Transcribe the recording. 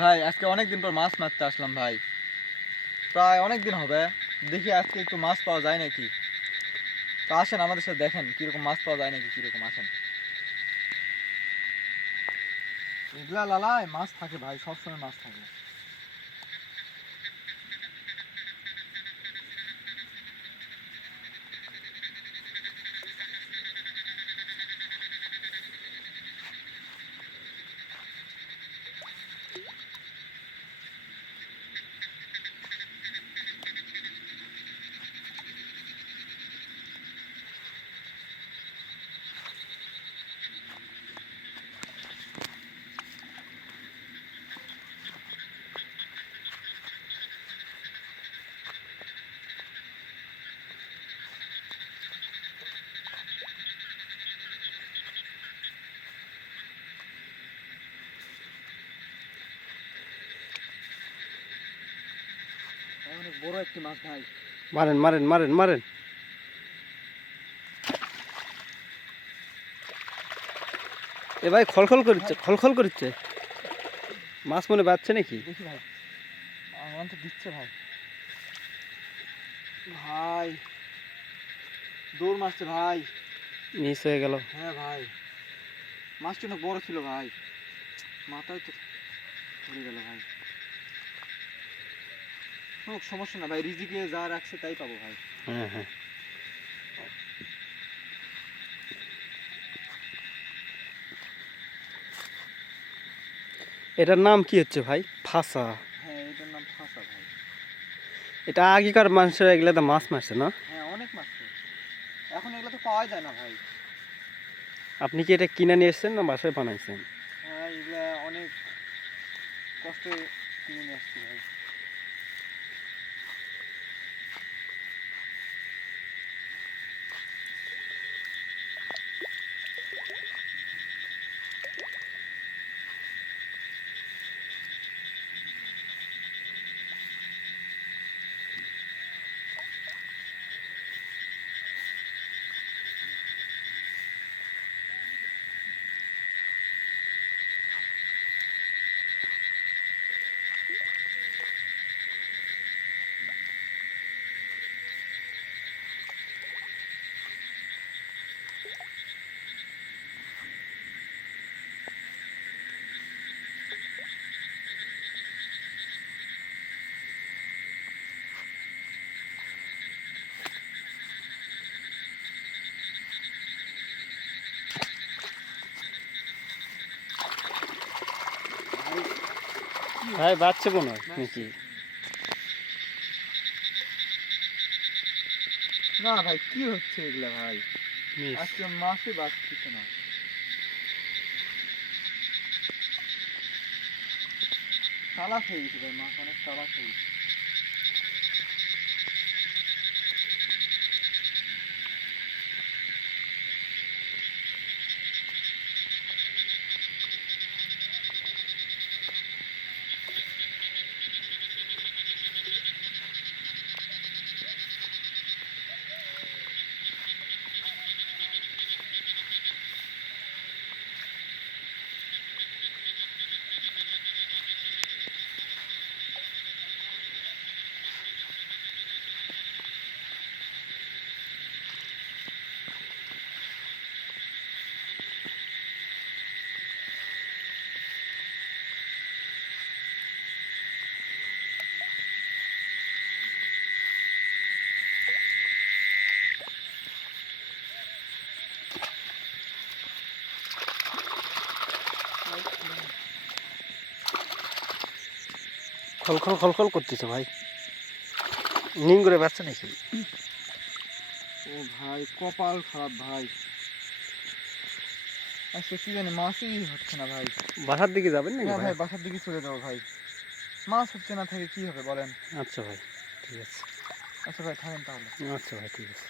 ভাই আজকে অনেক দিন পর মাছ মারতে আসলাম ভাই, প্রায় অনেক দিন হবে। দেখি আজকে একটু মাছ পাওয়া যায় নাকি। তো আসেন আমাদের সাথে দেখেন কিরকম মাছ পাওয়া যায় নাকি, কিরকম আসেন। এগুলা লালায় মাছ থাকে ভাই, সবসময় মাছ থাকে। অনেক বড় একটি মাছ ভাই। মারেন মারেন মারেন মারেন। এ ভাই খলখল করছে, খলখল করছে। মাছ মনে বাজছে নাকি? দেখি ভাই, আমার তো দিচ্ছে ভাই। ভাই দৌড় মারছে ভাই। মিস হয়ে গেল। হ্যাঁ ভাই, মাছটি অনেক বড় ছিল ভাই, মাথায় তো ধরে গেল ভাই। কোনো সমস্যা না ভাই, রিজিকে যা রাখছে তাই পাবো ভাই। হ্যাঁ হ্যাঁ। এটার নাম কি হচ্ছে ভাই? ফাসা? হ্যাঁ এটার নাম ফাঁসা ভাই। এটা আগেকার মানুষেরা এগুলাতে মাছ মারছে না? হ্যাঁ অনেক মাছ তো, এখন এগুলো তো পাওয়াই যায় না ভাই। আপনি কি এটা কিনে নিয়ে এসেছেন না বাসায় বানাইছেন? হ্যাঁ এগুলা অনেক কষ্টে কিনে নিয়ে আসছি ভাই। ভাই বাচ্চা মনে হয় নাকি? না ভাই কি হচ্ছে এগুলা ভাই, মিস। আজকে মাছই বাঁচতেছে না। চালাক হয়ে গেছে ভাই, মাছ অনেক চালাক হয়ে গেছে। খলখল খলখল করতেছে ভাই। নিং করে বাচ্চা নাকি? ও ভাই কপাল খারাপ ভাই, আজকে কি জানি মাছই হচ্ছে না ভাই। বাসার দিকে যাবেন নাকি হ্যাঁ ভাই? ভাই বাসার দিকে চলে যাবো ভাই, মাছ হচ্ছে না থেকে কি হবে বলেন। আচ্ছা ভাই, ঠিক আছে। আচ্ছা ভাই থাকেন তাহলে। আচ্ছা ভাই, ঠিক আছে।